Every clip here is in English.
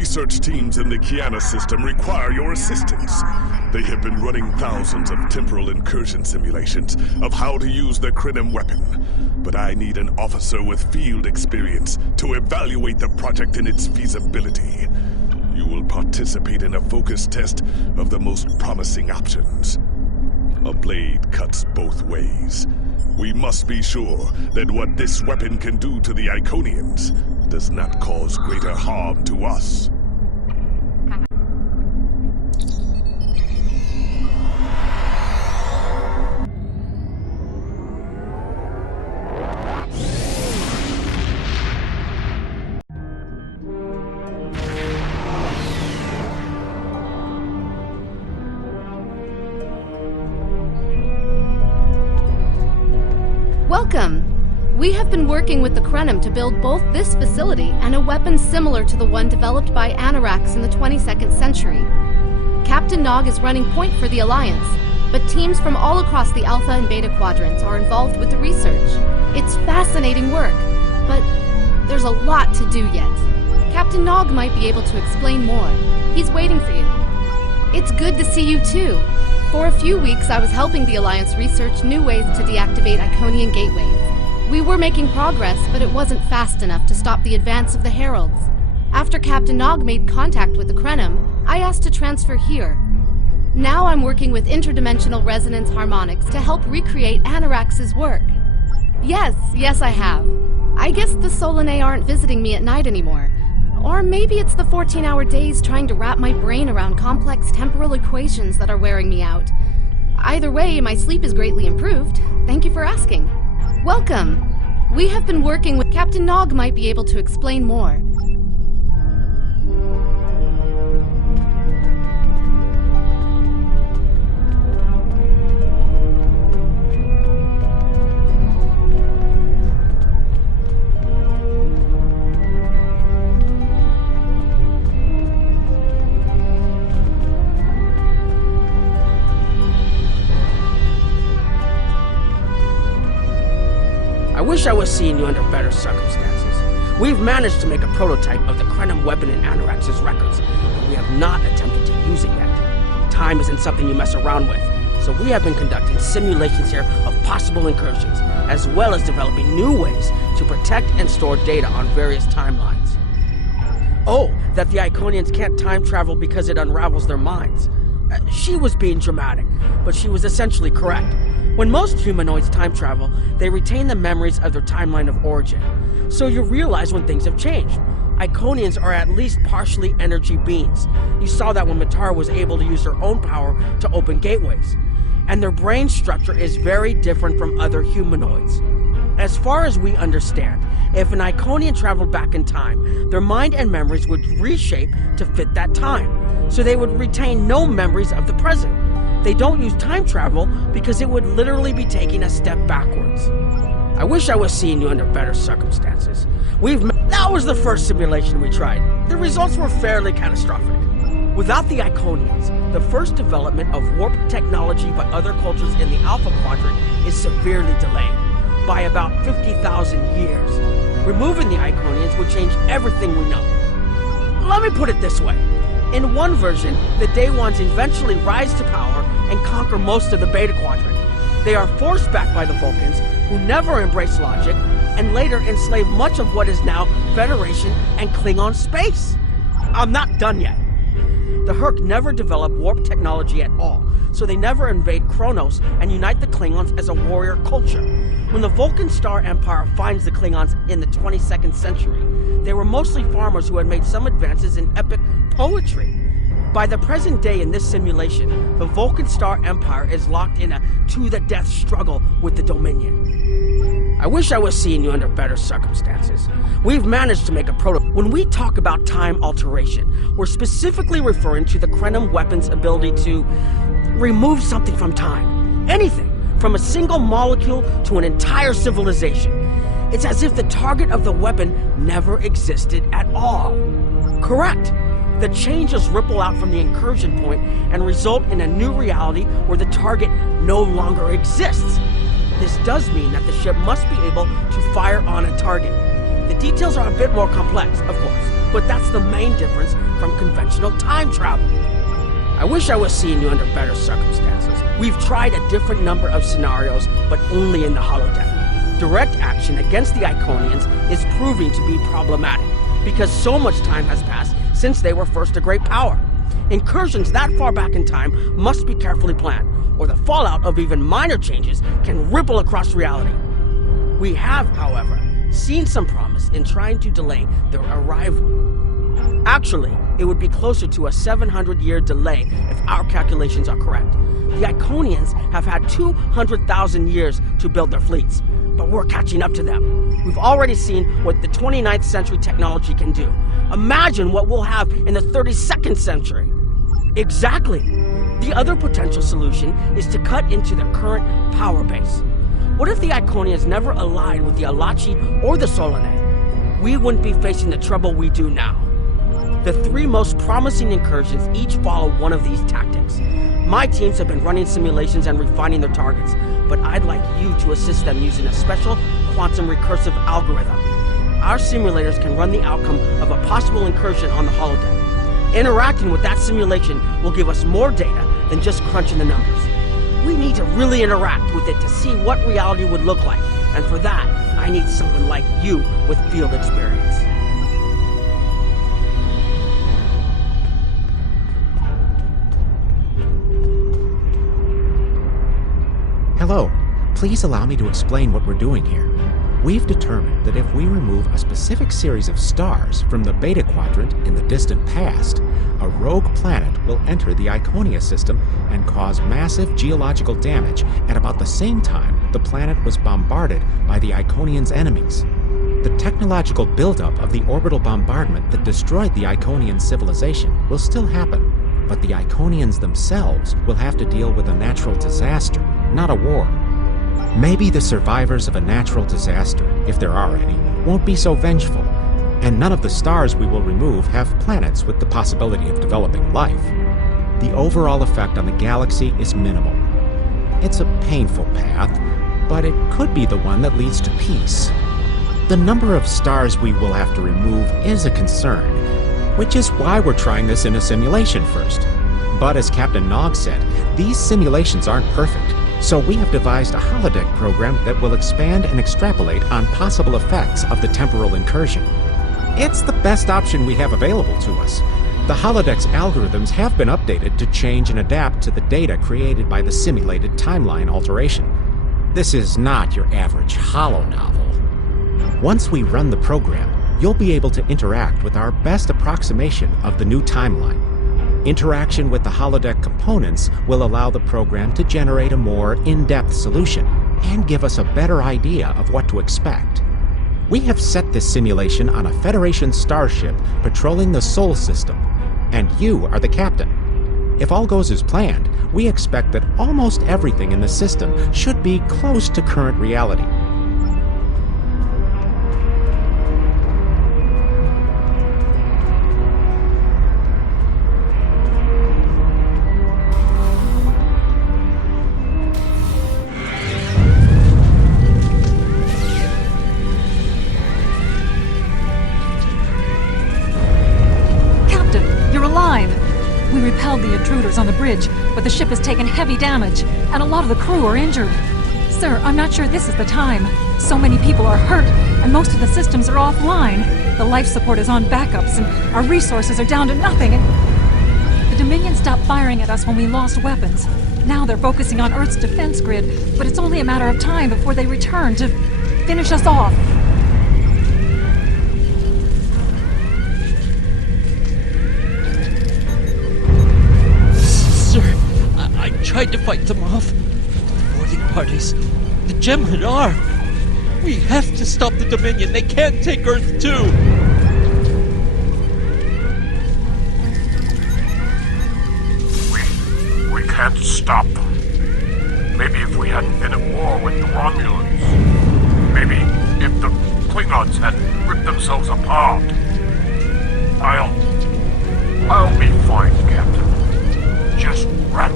research teams in the Kiana system require your assistance. They have been running thousands of temporal incursion simulations of how to use the Krenim weapon. But I need an officer with field experience to evaluate the project and its feasibility. You will participate in a focus test of the most promising options. A blade cuts both ways. We must be sure that what this weapon can do to the Iconians does not cause greater harm to us. Welcome! We have been working with the Krenim to build both this facility and a weapon similar to the one developed by Anoraks in the 22nd century. Captain Nog is running point for the Alliance, but teams from all across the Alpha and Beta quadrants are involved with the research. It's fascinating work, but there's a lot to do yet. Captain Nog might be able to explain more. He's waiting for you. It's good to see you too. For a few weeks, I was helping the Alliance research new ways to deactivate Iconian gateways. We were making progress, but it wasn't fast enough to stop the advance of the Heralds. After Captain Nog made contact with the Krenim, I asked to transfer here. Now I'm working with interdimensional resonance harmonics to help recreate Anoraks' work. Yes, I have. I guess the Solanae aren't visiting me at night anymore. Or maybe it's the 14-hour days trying to wrap my brain around complex temporal equations that are wearing me out. Either way, my sleep is greatly improved. Thank you for asking. Welcome! We have been working with Captain Nog might be able to explain more. I wish I was seeing you under better circumstances. We've managed to make a prototype of the Krenim weapon in Anoraks' records, but we have not attempted to use it yet. Time isn't something you mess around with, so we have been conducting simulations here of possible incursions, as well as developing new ways to protect and store data on various timelines. Oh, that the Iconians can't time travel because it unravels their minds. She was being dramatic, but she was essentially correct. When most humanoids time travel, they retain the memories of their timeline of origin. So you realize when things have changed. Iconians are at least partially energy beings. You saw that when Matara was able to use her own power to open gateways. And their brain structure is very different from other humanoids. As far as we understand, if an Iconian traveled back in time, their mind and memories would reshape to fit that time. So they would retain no memories of the present. They don't use time travel because it would literally be taking a step backwards. I wish I was seeing you under better circumstances. That was the first simulation we tried. The results were fairly catastrophic. Without the Iconians, the first development of warp technology by other cultures in the Alpha Quadrant is severely delayed, by about 50,000 years. Removing the Iconians would change everything we know. Let me put it this way. In one version, the Day Ones eventually rise to power and conquer most of the Beta Quadrant. They are forced back by the Vulcans, who never embrace logic, and later enslave much of what is now Federation and Klingon space. I'm not done yet. The Herc never developed warp technology at all, so they never invade Kronos and unite the Klingons as a warrior culture. When the Vulcan Star Empire finds the Klingons in the 22nd century, they were mostly farmers who had made some advances in epic poetry. By the present day in this simulation, the Vulcan Star Empire is locked in a to-the-death struggle with the Dominion. I wish I was seeing you under better circumstances. We've managed to make a prototype. When we talk about time alteration, we're specifically referring to the Krenim weapon's ability to remove something from time. Anything, from a single molecule to an entire civilization. It's as if the target of the weapon never existed at all. Correct. The changes ripple out from the incursion point and result in a new reality where the target no longer exists. This does mean that the ship must be able to fire on a target. The details are a bit more complex, of course, but that's the main difference from conventional time travel. I wish I was seeing you under better circumstances. We've tried a different number of scenarios, but only in the holodeck. Direct action against the Iconians is proving to be problematic, because so much time has passed since they were first a great power. Incursions that far back in time must be carefully planned, or the fallout of even minor changes can ripple across reality. We have, however, seen some promise in trying to delay their arrival. Actually, it would be closer to a 700-year delay if our calculations are correct. The Iconians have had 200,000 years to build their fleets, but we're catching up to them. We've already seen what the 29th century technology can do. Imagine what we'll have in the 32nd century. Exactly. The other potential solution is to cut into their current power base. What if the Iconians never allied with the Alachi or the Solanae? We wouldn't be facing the trouble we do now. The three most promising incursions each follow one of these tactics. My teams have been running simulations and refining their targets, but I'd like you to assist them using a special quantum recursive algorithm. Our simulators can run the outcome of a possible incursion on the holodeck. Interacting with that simulation will give us more data than just crunching the numbers. We need to really interact with it to see what reality would look like, and for that, I need someone like you with field experience. Hello. Please allow me to explain what we're doing here. We've determined that if we remove a specific series of stars from the Beta Quadrant in the distant past, a rogue planet will enter the Iconia system and cause massive geological damage at about the same time the planet was bombarded by the Iconians' enemies. The technological buildup of the orbital bombardment that destroyed the Iconian civilization will still happen, but the Iconians themselves will have to deal with a natural disaster, not a war. Maybe the survivors of a natural disaster, if there are any, won't be so vengeful, and none of the stars we will remove have planets with the possibility of developing life. The overall effect on the galaxy is minimal. It's a painful path, but it could be the one that leads to peace. The number of stars we will have to remove is a concern, which is why we're trying this in a simulation first. But as Captain Nog said, these simulations aren't perfect. So we have devised a holodeck program that will expand and extrapolate on possible effects of the temporal incursion. It's the best option we have available to us. The holodeck's algorithms have been updated to change and adapt to the data created by the simulated timeline alteration. This is not your average holo novel. Once we run the program, you'll be able to interact with our best approximation of the new timeline. Interaction with the holodeck components will allow the program to generate a more in-depth solution and give us a better idea of what to expect. We have set this simulation on a Federation starship patrolling the Sol system, and you are the captain. If all goes as planned, we expect that almost everything in the system should be close to current reality. We repelled the intruders on the bridge, but the ship has taken heavy damage, and a lot of the crew are injured. Sir, I'm not sure this is the time. So many people are hurt, and most of the systems are offline. The life support is on backups, and our resources are down to nothing. The Dominion stopped firing at us when we lost weapons. Now they're focusing on Earth's defense grid, but it's only a matter of time before they return to finish us off. I tried to fight them off. The boarding parties. The Gemlin are. We have to stop the Dominion. They can't take Earth too. We can't stop them. Maybe if we hadn't been at war with the Romulans. Maybe if the Klingons hadn't ripped themselves apart. I'll be fine, Captain. Just run.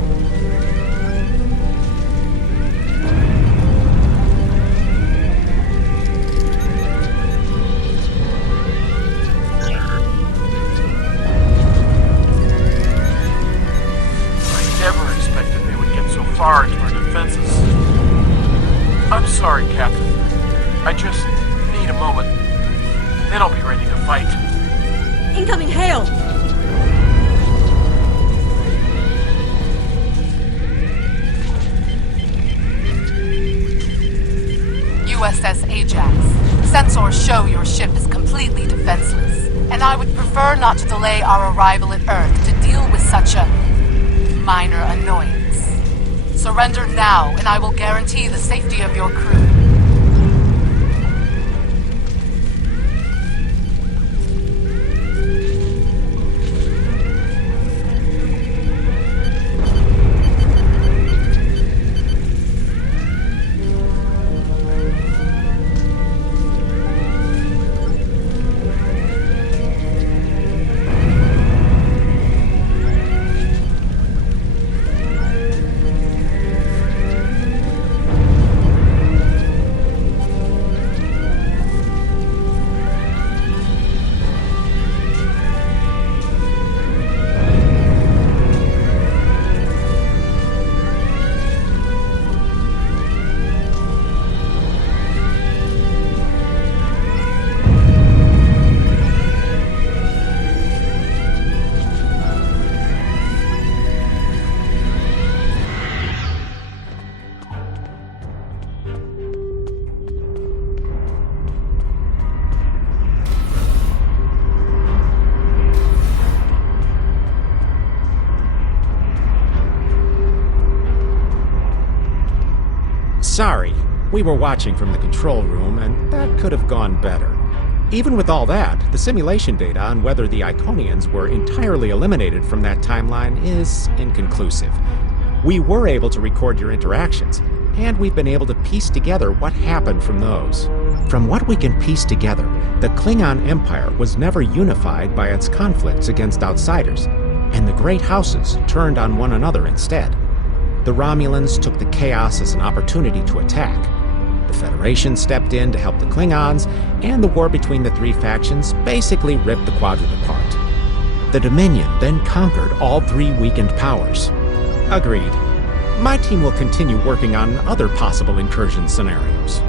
Sorry, Captain. I just need a moment. Then I'll be ready to fight. Incoming hail! USS Ajax. Sensors show your ship is completely defenseless, and I would prefer not to delay our arrival at Earth to deal with such a minor annoyance. Surrender now, and I will guarantee the safety of your crew. Sorry, we were watching from the control room, and that could have gone better. Even with all that, the simulation data on whether the Iconians were entirely eliminated from that timeline is inconclusive. We were able to record your interactions, and we've been able to piece together what happened from those. From what we can piece together, the Klingon Empire was never unified by its conflicts against outsiders, and the great houses turned on one another instead. The Romulans took the chaos as an opportunity to attack. The Federation stepped in to help the Klingons, and the war between the three factions basically ripped the quadrant apart. The Dominion then conquered all three weakened powers. Agreed. My team will continue working on other possible incursion scenarios.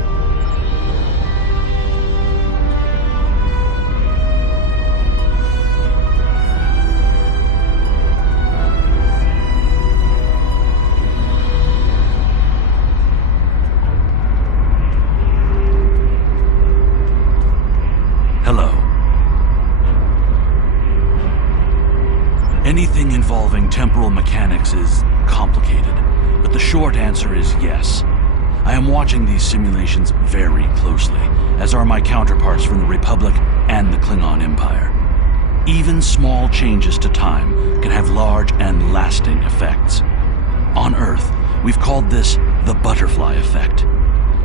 Anything involving temporal mechanics is complicated, but the short answer is yes. I am watching these simulations very closely, as are my counterparts from the Republic and the Klingon Empire. Even small changes to time can have large and lasting effects. On Earth, we've called this the butterfly effect.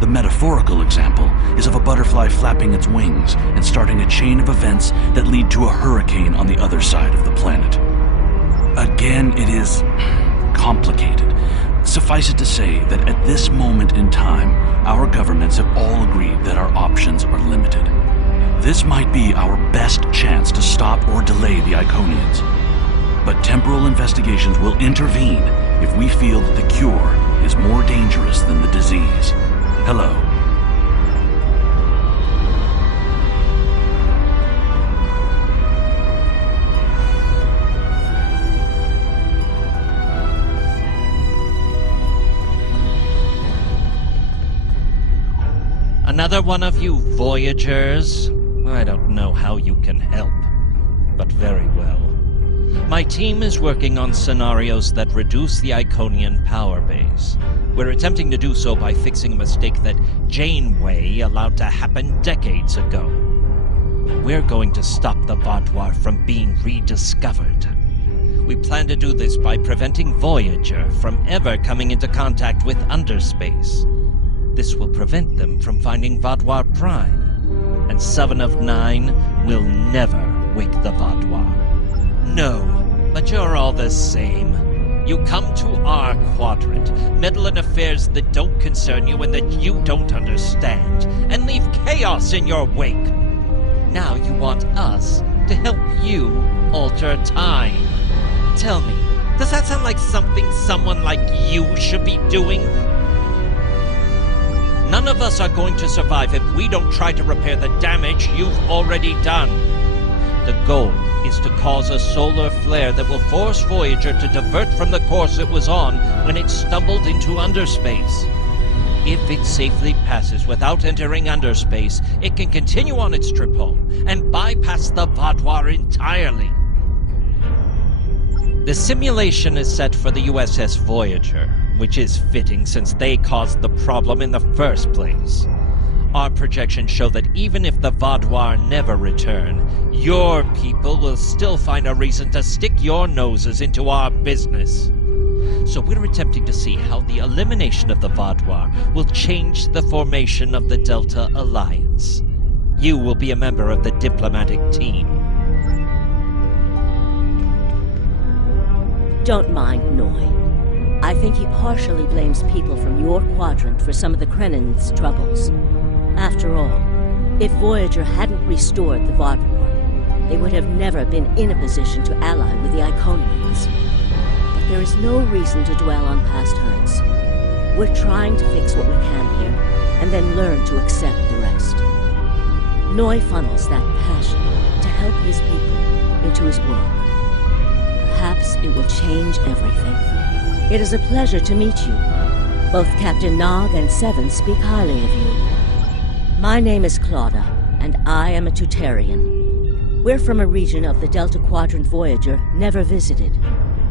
The metaphorical example is of a butterfly flapping its wings and starting a chain of events that lead to a hurricane on the other side of the planet. Again, it is complicated. Suffice it to say that at this moment in time, our governments have all agreed that our options are limited. This might be our best chance to stop or delay the Iconians. But temporal investigations will intervene if we feel that the cure is more dangerous than the disease. Hello. Another one of you Voyagers? I don't know how you can help, but very well. My team is working on scenarios that reduce the Iconian power base. We're attempting to do so by fixing a mistake that Janeway allowed to happen decades ago. We're going to stop the Vaadwaur from being rediscovered. We plan to do this by preventing Voyager from ever coming into contact with underspace. This will prevent them from finding Vaadwaur Prime, and 7 of 9 will never wake the Vaadwaur. No, but you're all the same. You come to our quadrant, meddle in affairs that don't concern you and that you don't understand, and leave chaos in your wake. Now you want us to help you alter time. Tell me, does that sound like something someone like you should be doing? None of us are going to survive if we don't try to repair the damage you've already done. The goal is to cause a solar flare that will force Voyager to divert from the course it was on when it stumbled into underspace. If it safely passes without entering underspace, it can continue on its trip home and bypass the Vaadwaur entirely. The simulation is set for the USS Voyager, which is fitting since they caused the problem in the first place. Our projections show that even if the Vaadwaur never return, your people will still find a reason to stick your noses into our business. So we're attempting to see how the elimination of the Vaadwaur will change the formation of the Delta Alliance. You will be a member of the diplomatic team. Don't mind Noi. I think he partially blames people from your quadrant for some of the Krennin's troubles. After all, if Voyager hadn't restored the Vaadwaur, they would have never been in a position to ally with the Iconians. But there is no reason to dwell on past hurts. We're trying to fix what we can here, and then learn to accept the rest. Noi funnels that passion to help his people into his work. Perhaps it will change everything. It is a pleasure to meet you. Both Captain Nog and Seven speak highly of you. My name is Claudia, and I am a Tutarian. We're from a region of the Delta Quadrant Voyager never visited,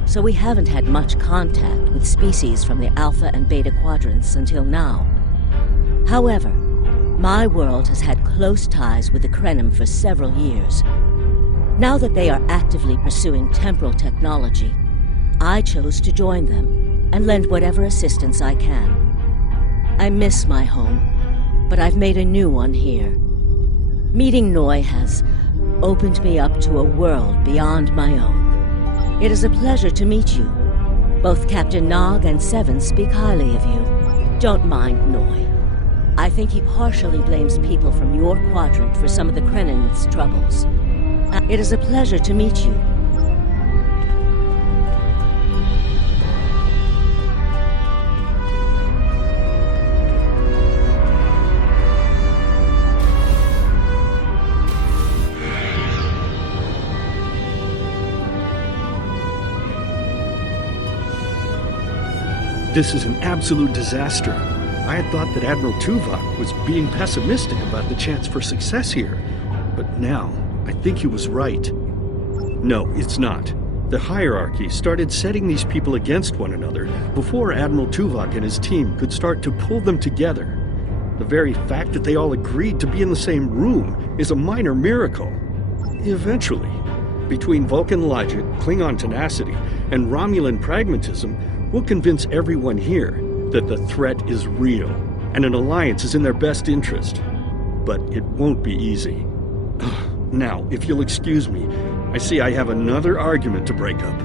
so we haven't had much contact with species from the Alpha and Beta Quadrants until now. However, my world has had close ties with the Krenim for several years. Now that they are actively pursuing temporal technology, I chose to join them and lend whatever assistance I can. I miss my home, but I've made a new one here. Meeting Noi has opened me up to a world beyond my own. It is a pleasure to meet you. Both Captain Nog and Seven speak highly of you. Don't mind Noi. I think he partially blames people from your quadrant for some of the Krennin's troubles. It is a pleasure to meet you. This is an absolute disaster. I had thought that Admiral Tuvok was being pessimistic about the chance for success here, but now I think he was right. No, it's not. The hierarchy started setting these people against one another before Admiral Tuvok and his team could start to pull them together. The very fact that they all agreed to be in the same room is a minor miracle. Eventually, between Vulcan logic, Klingon tenacity, and Romulan pragmatism, we'll convince everyone here that the threat is real and an alliance is in their best interest. But it won't be easy. Now, if you'll excuse me, I see I have another argument to break up.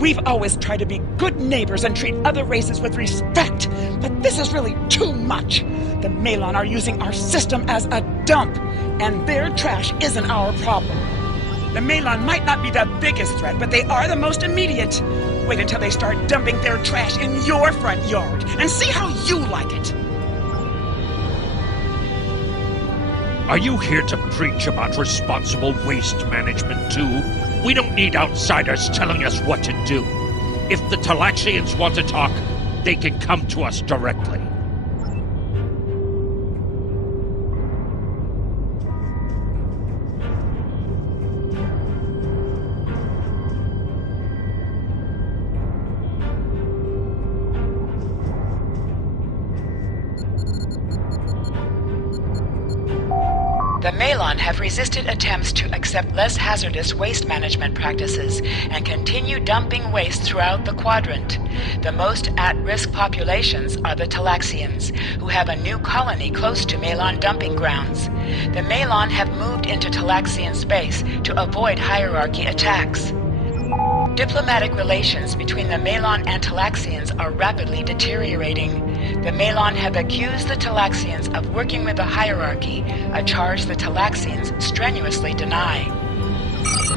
We've always tried to be good neighbors and treat other races with respect, but this is really too much. The Malon are using our system as a dump, and their trash isn't our problem. The Malon might not be the biggest threat, but they are the most immediate. Wait until they start dumping their trash in your front yard, and see how you like it. Are you here to preach about responsible waste management too? We don't need outsiders telling us what to do. If the Talaxians want to talk, they can come to us directly. The Malon have resisted attempts to accept less hazardous waste management practices and continue dumping waste throughout the quadrant. The most at-risk populations are the Talaxians, who have a new colony close to Malon dumping grounds. The Malon have moved into Talaxian space to avoid hierarchy attacks. Diplomatic relations between the Malon and Talaxians are rapidly deteriorating. The Malon have accused the Talaxians of working with the hierarchy, a charge the Talaxians strenuously deny.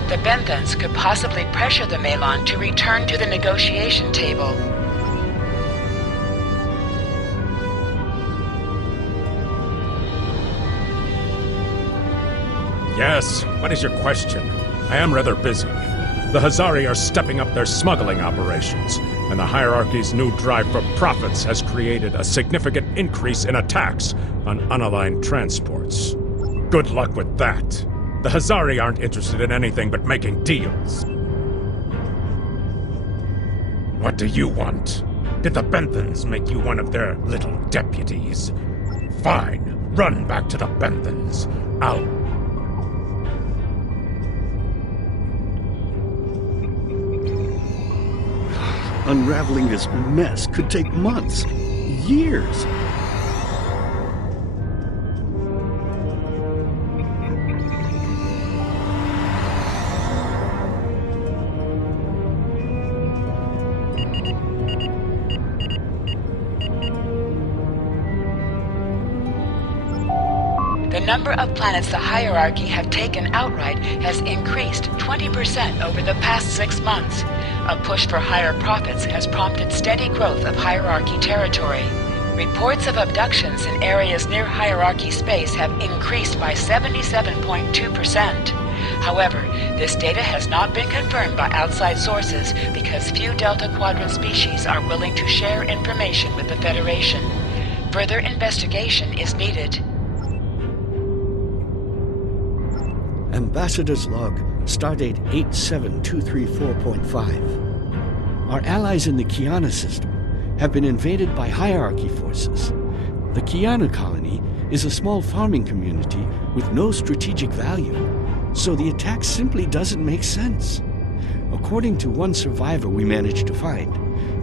The Benthans could possibly pressure the Malon to return to the negotiation table. Yes, what is your question? I am rather busy. The Hazari are stepping up their smuggling operations, and the hierarchy's new drive for profits has created a significant increase in attacks on unaligned transports. Good luck with that. The Hazari aren't interested in anything but making deals. What do you want? Did the Benthans make you one of their little deputies? Fine, run back to the Benthans. Unraveling this mess could take months, years. The number of planets the hierarchy have taken outright has increased 20% over the past 6 months. A push for higher profits has prompted steady growth of hierarchy territory. Reports of abductions in areas near hierarchy space have increased by 77.2%. However, this data has not been confirmed by outside sources because few Delta Quadrant species are willing to share information with the Federation. Further investigation is needed. Ambassador's log, stardate 87234.5. Our allies in the Kiana system have been invaded by hierarchy forces. The Kiana colony is a small farming community with no strategic value, so the attack simply doesn't make sense. According to one survivor we managed to find,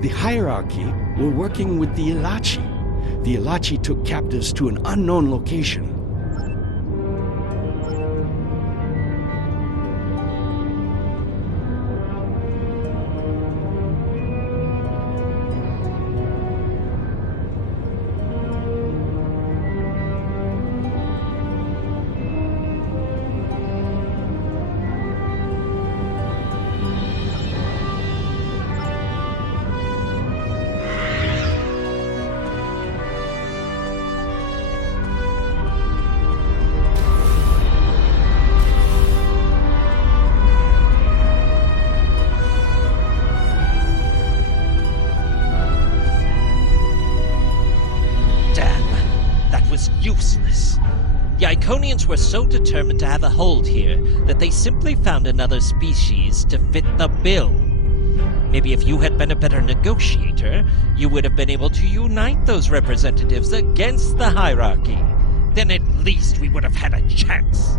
the hierarchy were working with the Ilachi. The Ilachi took captives to an unknown location. Useless. The Iconians were so determined to have a hold here that they simply found another species to fit the bill. Maybe if you had been a better negotiator, you would have been able to unite those representatives against the hierarchy. Then at least we would have had a chance.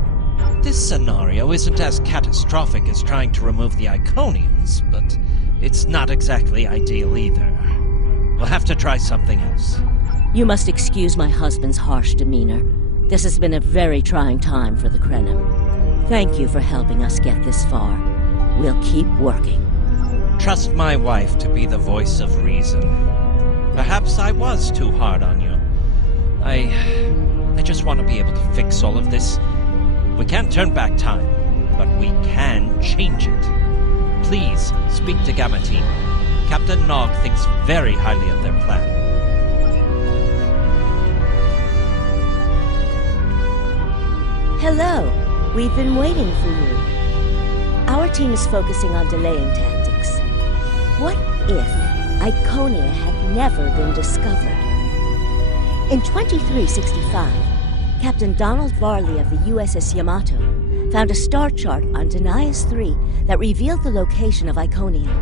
This scenario isn't as catastrophic as trying to remove the Iconians, but it's not exactly ideal either. We'll have to try something else. You must excuse my husband's harsh demeanor. This has been a very trying time for the Krenim. Thank you for helping us get this far. We'll keep working. Trust my wife to be the voice of reason. Perhaps I was too hard on you. I just want to be able to fix all of this. We can't turn back time, but we can change it. Please speak to Gamma Team. Captain Nog thinks very highly of their plan. Hello. We've been waiting for you. Our team is focusing on delaying tactics. What if Iconia had never been discovered? In 2365, Captain Donald Varley of the USS Yamato found a star chart on Denias 3 that revealed the location of Iconian.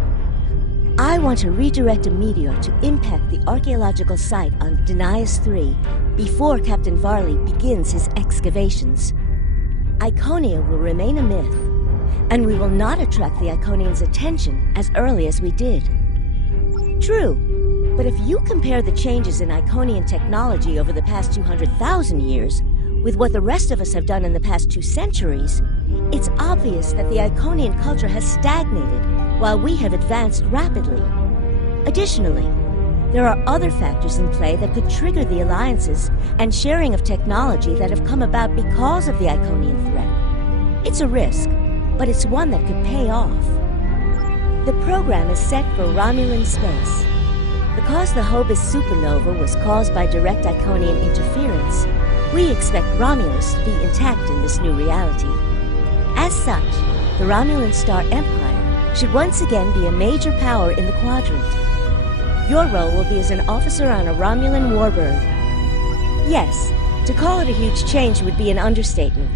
I want to redirect a meteor to impact the archaeological site on Denias 3 before Captain Varley begins his excavations. Iconia will remain a myth, and we will not attract the Iconians' attention as early as we did. True, but if you compare the changes in Iconian technology over the past 200,000 years with what the rest of us have done in the past 2 centuries, it's obvious that the Iconian culture has stagnated while we have advanced rapidly. Additionally, there are other factors in play that could trigger the alliances and sharing of technology that have come about because of the Iconian threat. It's a risk, but it's one that could pay off. The program is set for Romulan space. Because the Hobus supernova was caused by direct Iconian interference, we expect Romulus to be intact in this new reality. As such, the Romulan Star Empire should once again be a major power in the quadrant. Your role will be as an officer on a Romulan warbird. Yes, to call it a huge change would be an understatement.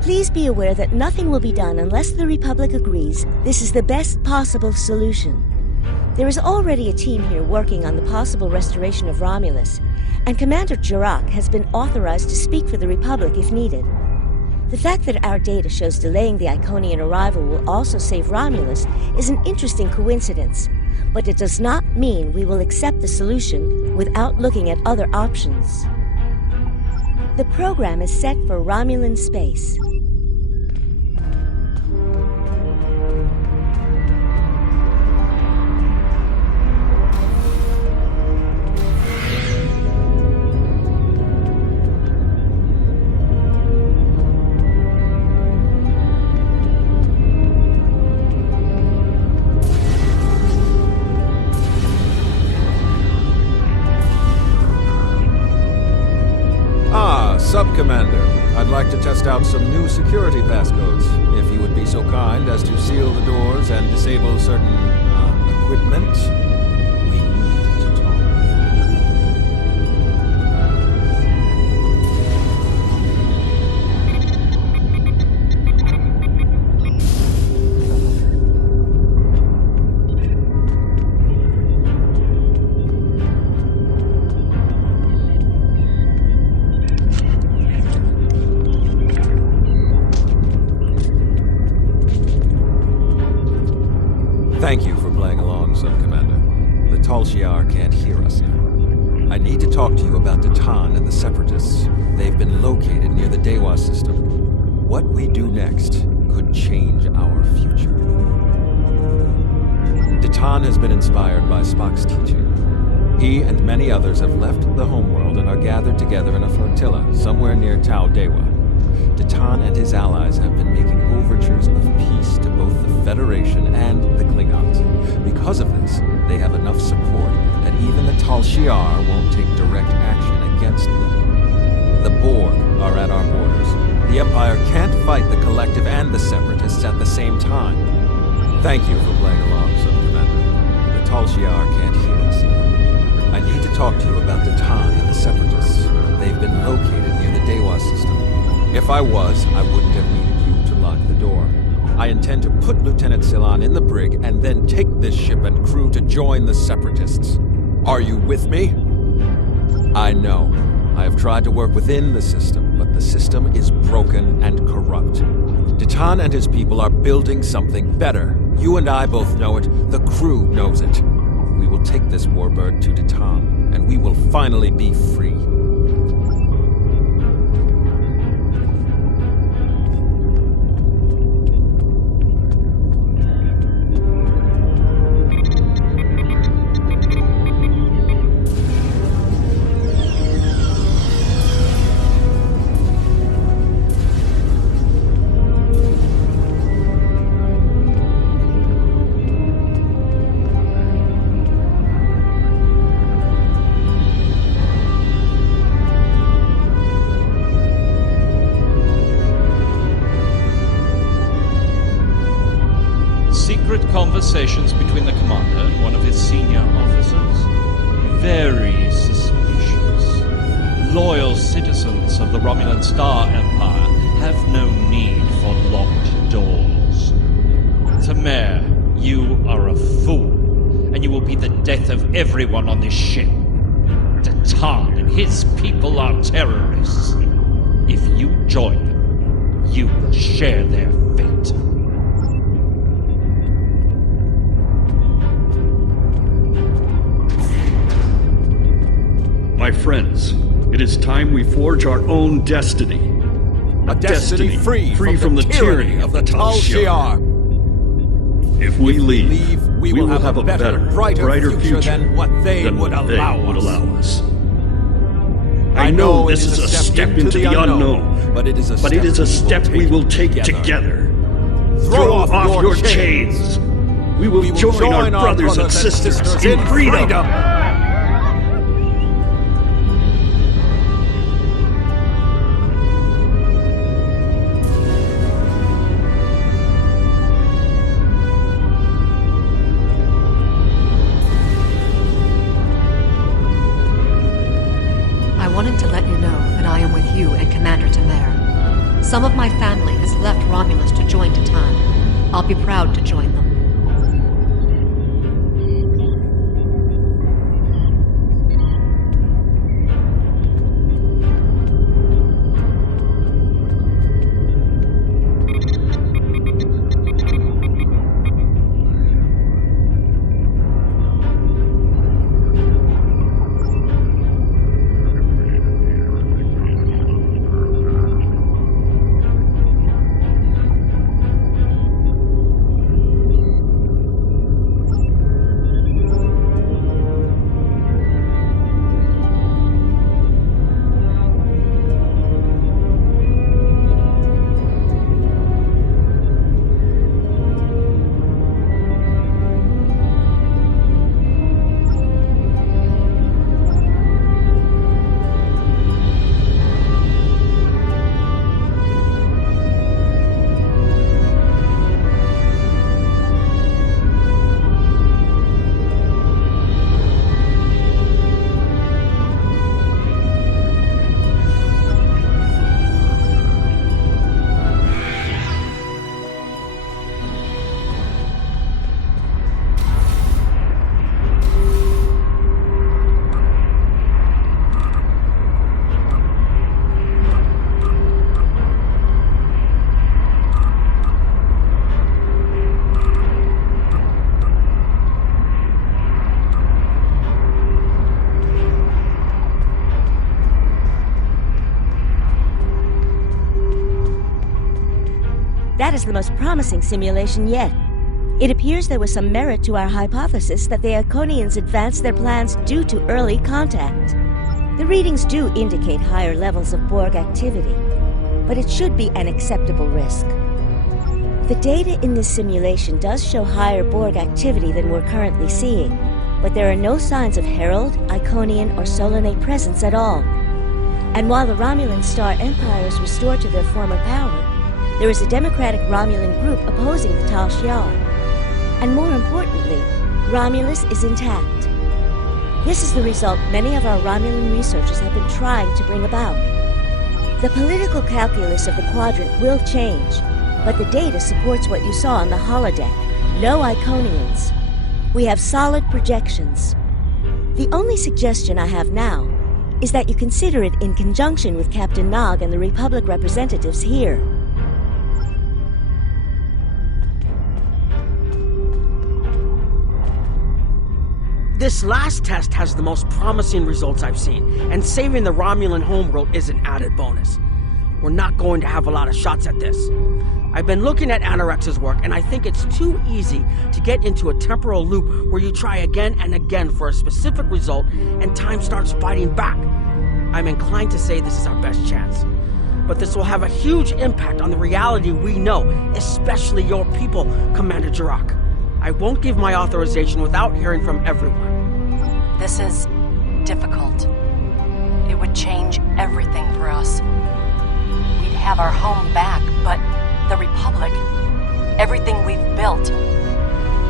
Please be aware that nothing will be done unless the Republic agrees this is the best possible solution. There is already a team here working on the possible restoration of Romulus, and Commander Jirak has been authorized to speak for the Republic if needed. The fact that our data shows delaying the Iconian arrival will also save Romulus is an interesting coincidence, but it does not mean we will accept the solution without looking at other options. The program is set for Romulan space. Sub-Commander, I'd like to test out some new security passcodes. If you would be so kind as to seal the doors and disable certain, equipment. We need to talk. Thank you for playing along, Sub-Commander. The Tal-Shiar can't hear us now. I need to talk to you about Datan and the Separatists. They've been located near the Dewa system. What we do next could change our future. Datan has been inspired by Spock's teaching. He and many others have left the homeworld and are gathered together in a flotilla somewhere near Tau Dewa. Datan and his allies have been making overtures of peace to both the Federation and the Klingons. Because of this, they have enough support that even the Tal-Shiar won't take direct action against them. The Borg are at our borders. The Empire can't fight the Collective and the Separatists at the same time. Thank you for playing along, Sub-Commander. The Tal-Shiar can't hear us. I need to talk to you about Datan and the Separatists. They've been located near the Dewa system. If I was, I wouldn't have needed you to lock the door. I intend to put Lieutenant Silan in the brig and then take this ship and crew to join the Separatists. Are you with me? I know. I have tried to work within the system, but the system is broken and corrupt. Datan and his people are building something better. You and I both know it. The crew knows it. We will take this warbird to Datan, and we will finally be free. Conversations between the commander and one of his senior officers. Very suspicious. Loyal citizens of the Romulan Star Empire have no need for locked doors. Tamer, you are a fool, and you will be the death of everyone on this ship. Datan and his people are terrorists. If you join them, you will share their fate. My friends, it is time we forge our own destiny. A destiny free from the tyranny of the Tal-Shiar. If we leave, we will have a better, brighter future than what they would allow us. I know this is a step into the unknown, but it is a step we will take together. Throw off your chains. We will join our brothers and sisters in freedom. I wanted to let you know that I am with you and Commander Tamer. Some of my family has left Romulus to join Titan. I'll be proud to join them. That is the most promising simulation yet. It appears there was some merit to our hypothesis that the Iconians advanced their plans due to early contact. The readings do indicate higher levels of Borg activity, but it should be an acceptable risk. The data in this simulation does show higher Borg activity than we're currently seeing, but there are no signs of Herald, Iconian, or Solanae presence at all. And while the Romulan Star Empire is restored to their former power, there is a democratic Romulan group opposing the Tal Shiar. And more importantly, Romulus is intact. This is the result many of our Romulan researchers have been trying to bring about. The political calculus of the Quadrant will change, but the data supports what you saw on the holodeck. No Iconians. We have solid projections. The only suggestion I have now is that you consider it in conjunction with Captain Nog and the Republic representatives here. This last test has the most promising results I've seen, and saving the Romulan homeworld is an added bonus. We're not going to have a lot of shots at this. I've been looking at Anorex's work, and I think it's too easy to get into a temporal loop where you try again and again for a specific result, and time starts fighting back. I'm inclined to say this is our best chance. But this will have a huge impact on the reality we know, especially your people, Commander Jirak. I won't give my authorization without hearing from everyone. This is difficult. It would change everything for us. We'd have our home back, but the Republic, everything we've built,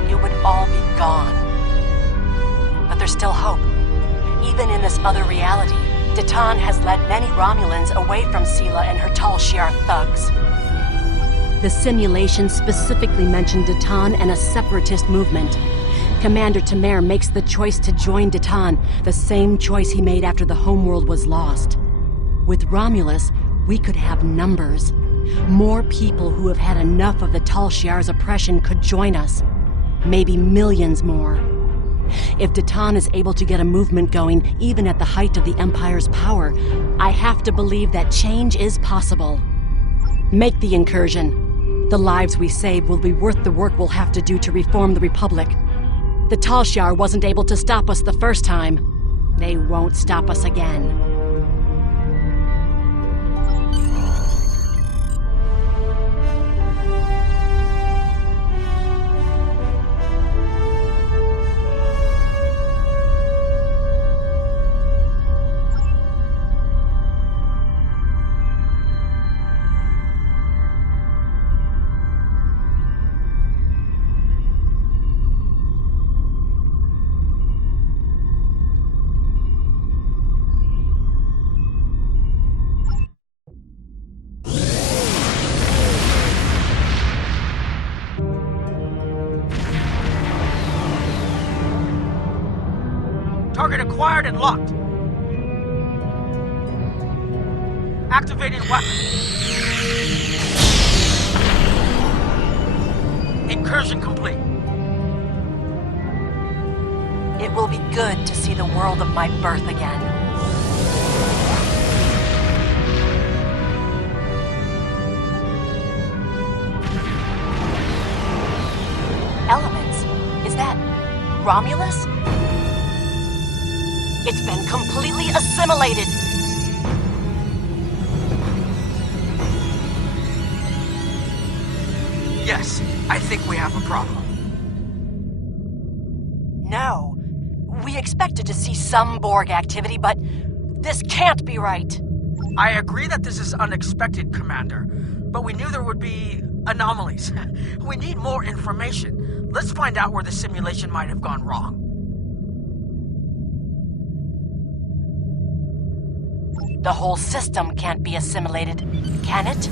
it would all be gone. But there's still hope. Even in this other reality, Datan has led many Romulans away from Sela and her Tal Shiar thugs. The simulation specifically mentioned Datan and a separatist movement. Commander Tamer makes the choice to join Datan, the same choice he made after the homeworld was lost. With Romulus, we could have numbers. More people who have had enough of the Tal Shiar's oppression could join us. Maybe millions more. If Datan is able to get a movement going, even at the height of the Empire's power, I have to believe that change is possible. Make the incursion. The lives we save will be worth the work we'll have to do to reform the Republic. The Tal Shiar wasn't able to stop us the first time. They won't stop us again. Acquired and locked. Activating weapon. Incursion complete. It will be good to see the world of my birth again. Elements? Is that Romulus? It's been completely assimilated. Yes, I think we have a problem. No. We expected to see some Borg activity, but this can't be right. I agree that this is unexpected, Commander, but we knew there would be anomalies. We need more information. Let's find out where the simulation might have gone wrong. The whole system can't be assimilated, can it?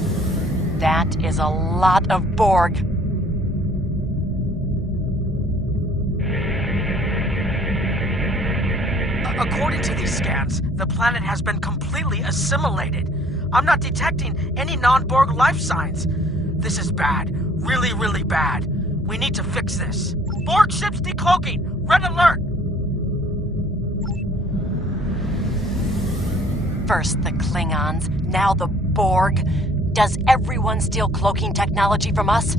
That is a lot of Borg. According to these scans, the planet has been completely assimilated. I'm not detecting any non-Borg life signs. This is bad. Really, really bad. We need to fix this. Borg ships decloaking! Red alert! First the Klingons, now the Borg. Does everyone steal cloaking technology from us?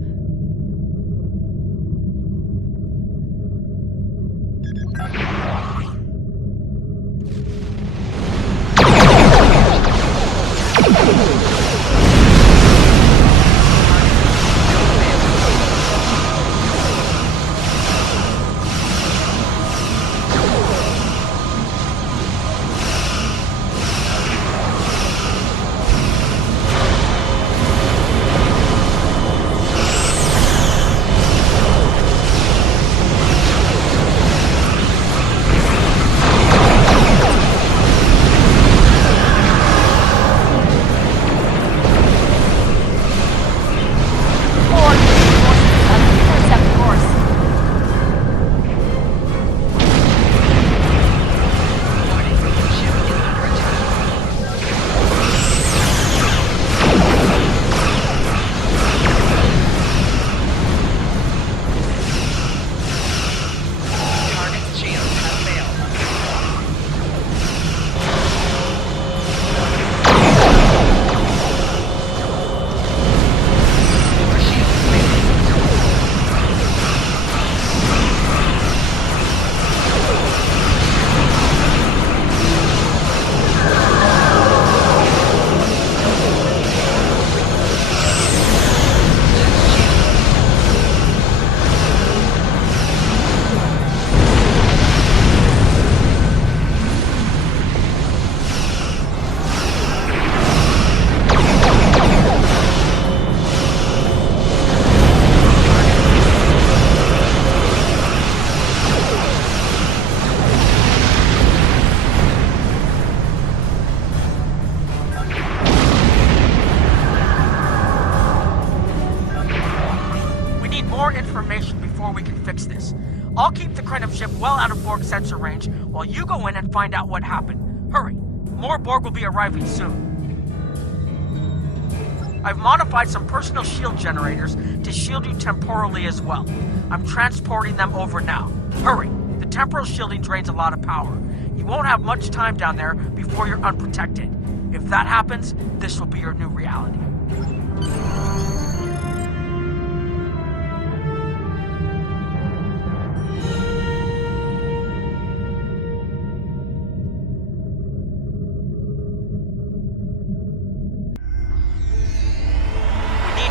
I'll keep the Krenim ship well out of Borg sensor range while you go in and find out what happened. Hurry. More Borg will be arriving soon. I've modified some personal shield generators to shield you temporally as well. I'm transporting them over now. Hurry. The temporal shielding drains a lot of power. You won't have much time down there before you're unprotected. If that happens, this will be your new reality.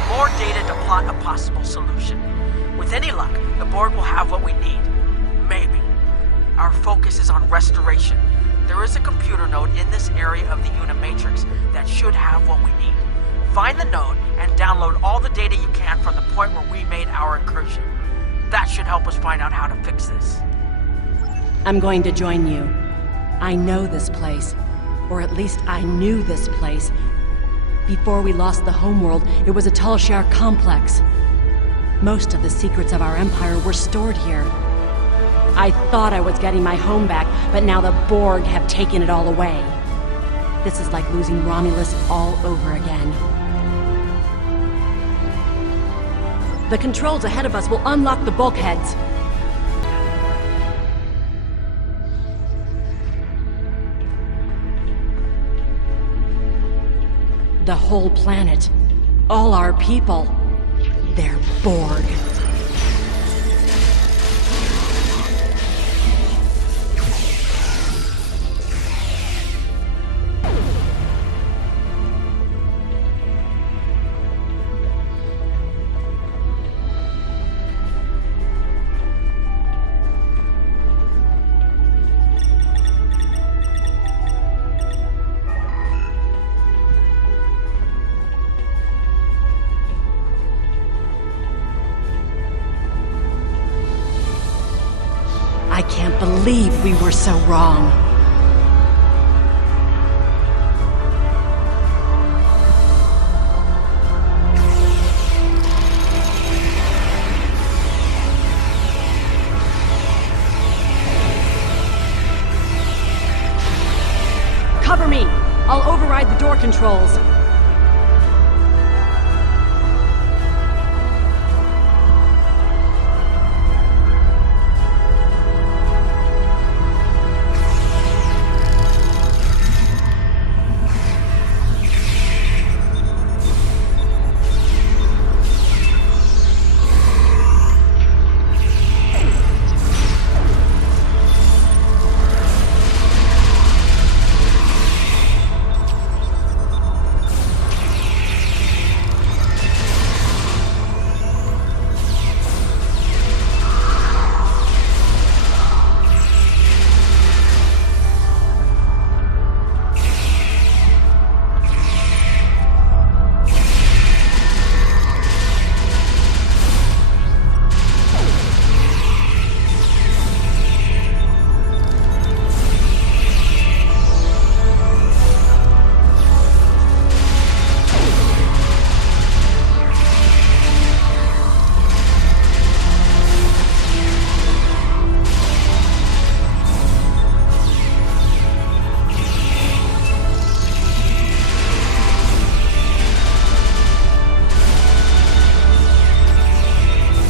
More data to plot a possible solution. With any luck, the Borg will have what we need. Maybe. Our focus is on restoration. There is a computer node in this area of the Unimatrix that should have what we need. Find the node and download all the data you can from the point where we made our incursion. That should help us find out how to fix this. I'm going to join you. I know this place. Or at least I knew this place. Before we lost the homeworld, it was a Talshar complex. Most of the secrets of our empire were stored here. I thought I was getting my home back, but now the Borg have taken it all away. This is like losing Romulus all over again. The controls ahead of us will unlock the bulkheads. The whole planet, all our people, they're Borg. I can't believe we were so wrong. Cover me! I'll override the door controls.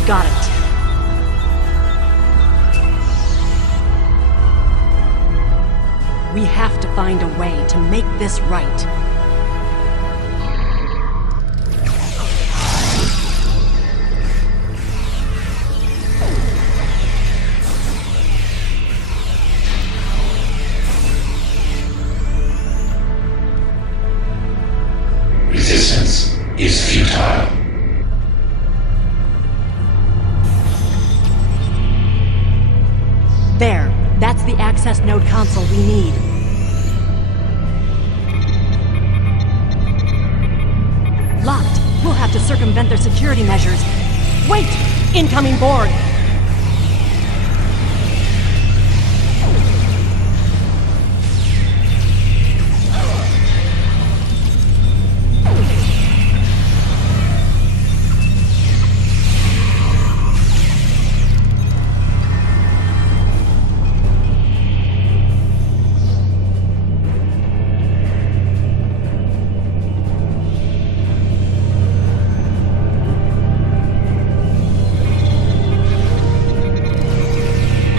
Got it. We have to find a way to make this right. Resistance is futile. There. That's the access node console we need. Locked. We'll have to circumvent their security measures. Wait! Incoming Borg!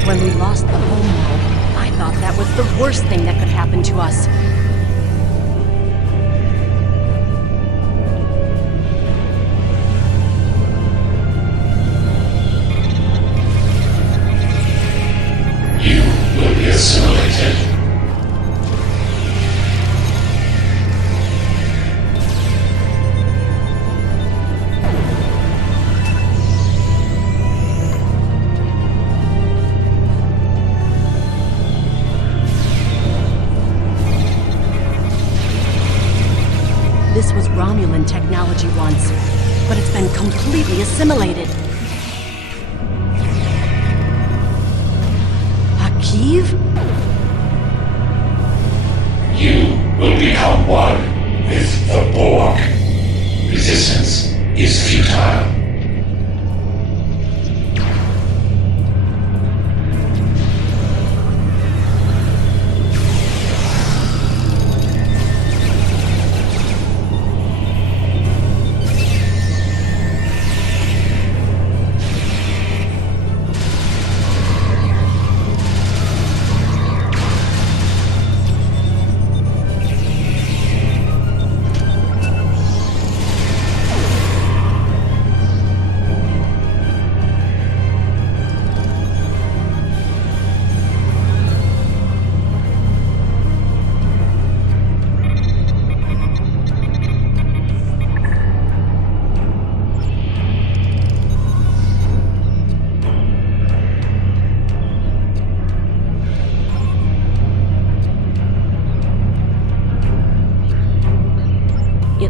When we lost the homeworld, I thought that was the worst thing that could happen to us. You will be assimilated. This was Romulan technology once, but it's been completely assimilated. Akiv? You will become one with the Borg. Resistance is futile.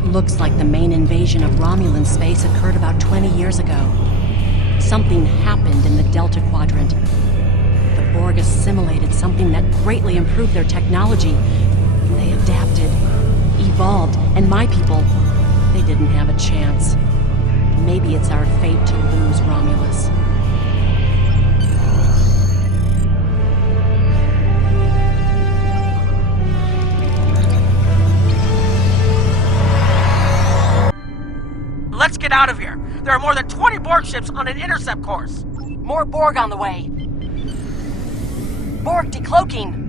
It looks like the main invasion of Romulan space occurred about 20 years ago. Something happened in the Delta Quadrant. The Borg assimilated something that greatly improved their technology. They adapted, evolved, and my people, they didn't have a chance. Maybe it's our fate to lose Romulus. Let's get out of here. There are more than 20 Borg ships on an intercept course. More Borg on the way. Borg decloaking.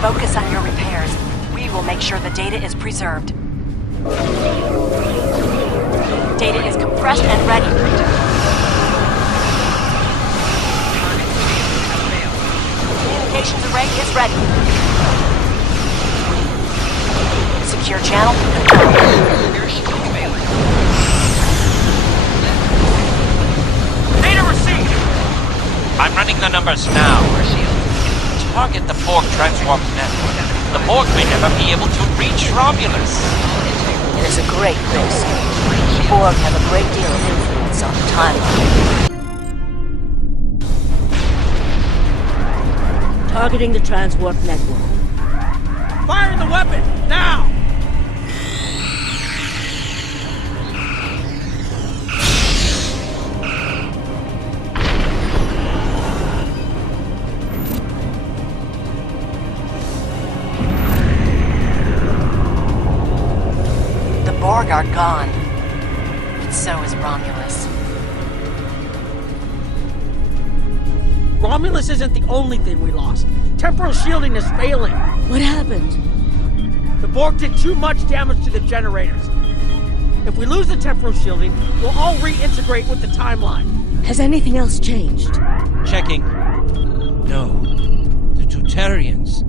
Focus on your repairs. We will make sure the data is preserved. Data is compressed and ready. Communications array is ready. Secure channel confirmed. Data received! I'm running the numbers now. Target the Borg transwarp network. The Borg may never be able to reach Romulus. It is a great risk. The Borg have a great deal of influence on the timeline. Targeting the transwarp network. Firing the weapon! Now! Borg are gone, but so is Romulus. Romulus isn't the only thing we lost. Temporal shielding is failing. What happened? The Borg did too much damage to the generators. If we lose the temporal shielding, we'll all reintegrate with the timeline. Has anything else changed? Checking. No. The Tutarians.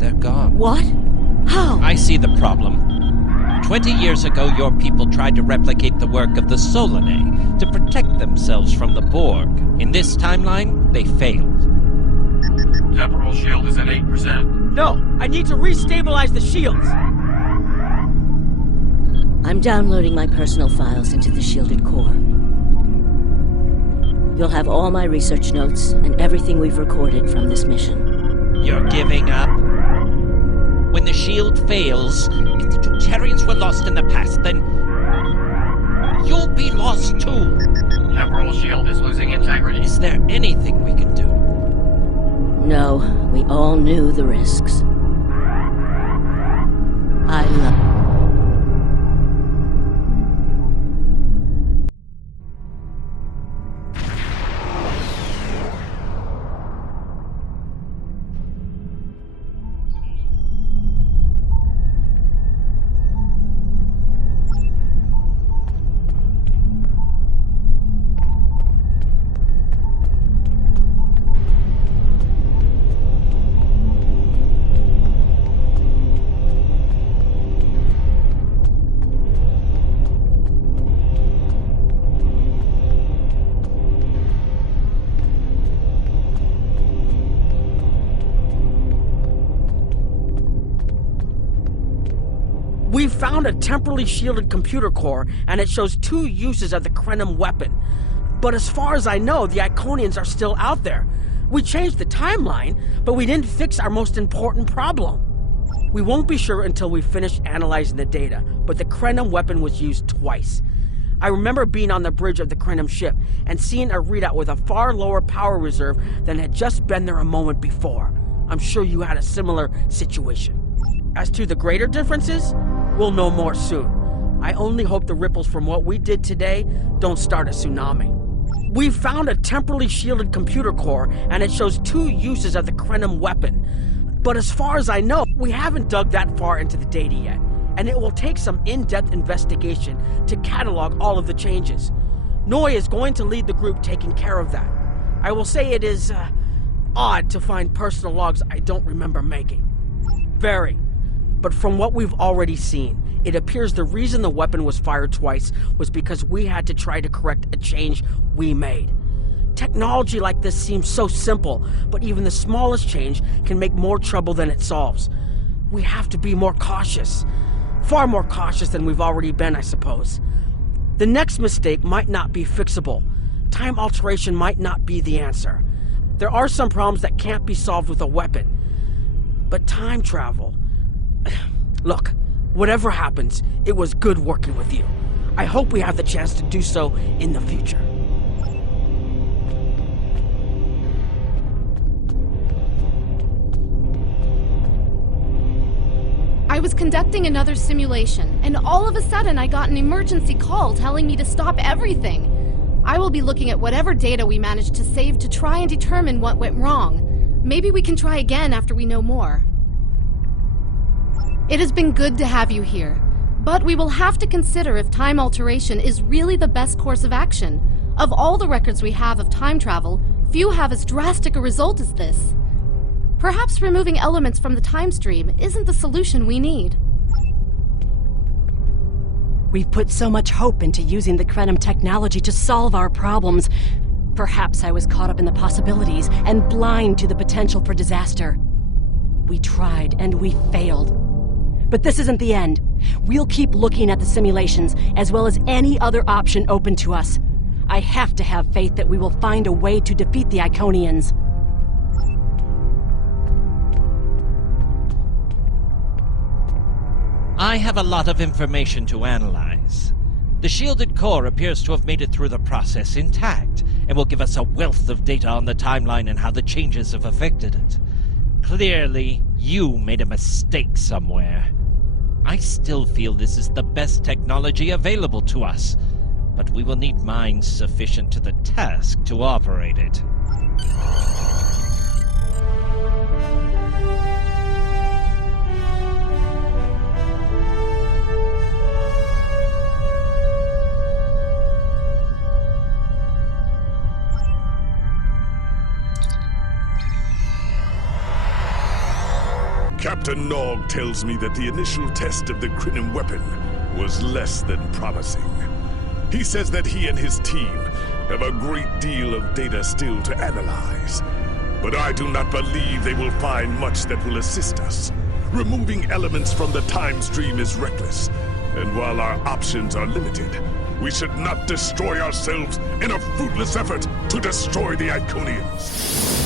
They're gone. What? How? I see the problem. 20 years ago, your people tried to replicate the work of the Solanae to protect themselves from the Borg. In this timeline, they failed. Temporal shield is at 8%. No, I need to restabilize the shields. I'm downloading my personal files into the shielded core. You'll have all my research notes and everything we've recorded from this mission. You're giving up? When the shield fails, if the Tutarians were lost in the past, then you'll be lost too. Temporal shield is losing integrity. Is there anything we can do? No, we all knew the risks. I love... We've found a temporally shielded computer core, and it shows 2 uses of the Krenim weapon. But as far as I know, the Iconians are still out there. We changed the timeline, but we didn't fix our most important problem. We won't be sure until we finish analyzing the data, but the Krenim weapon was used twice. I remember being on the bridge of the Krenim ship and seeing a readout with a far lower power reserve than had just been there a moment before. I'm sure you had a similar situation. As to the greater differences, we'll know more soon. I only hope the ripples from what we did today don't start a tsunami. We've found a temporally shielded computer core, and it shows 2 uses of the Krenim weapon. But as far as I know, we haven't dug that far into the data yet, and it will take some in-depth investigation to catalog all of the changes. Noi is going to lead the group taking care of that. I will say it is, odd to find personal logs I don't remember making. Very. But from what we've already seen, it appears the reason the weapon was fired twice was because we had to try to correct a change we made. Technology like this seems so simple, but even the smallest change can make more trouble than it solves. We have to be more cautious. Far more cautious than we've already been, I suppose. The next mistake might not be fixable. Time alteration might not be the answer. There are some problems that can't be solved with a weapon. But time travel... Look, whatever happens, it was good working with you. I hope we have the chance to do so in the future. I was conducting another simulation, and all of a sudden I got an emergency call telling me to stop everything. I will be looking at whatever data we managed to save to try and determine what went wrong. Maybe we can try again after we know more. It has been good to have you here, but we will have to consider if time alteration is really the best course of action. Of all the records we have of time travel, few have as drastic a result as this. Perhaps removing elements from the time stream isn't the solution we need. We've put so much hope into using the Krenim technology to solve our problems. Perhaps I was caught up in the possibilities and blind to the potential for disaster. We tried and we failed. But this isn't the end. We'll keep looking at the simulations as well as any other option open to us. I have to have faith that we will find a way to defeat the Iconians. I have a lot of information to analyze. The shielded core appears to have made it through the process intact, and will give us a wealth of data on the timeline and how the changes have affected it. Clearly, you made a mistake somewhere. I still feel this is the best technology available to us, but we will need minds sufficient to the task to operate it. Captain Nog tells me that the initial test of the Krenim weapon was less than promising. He says that he and his team have a great deal of data still to analyze. But I do not believe they will find much that will assist us. Removing elements from the time stream is reckless, and while our options are limited, we should not destroy ourselves in a fruitless effort to destroy the Iconians.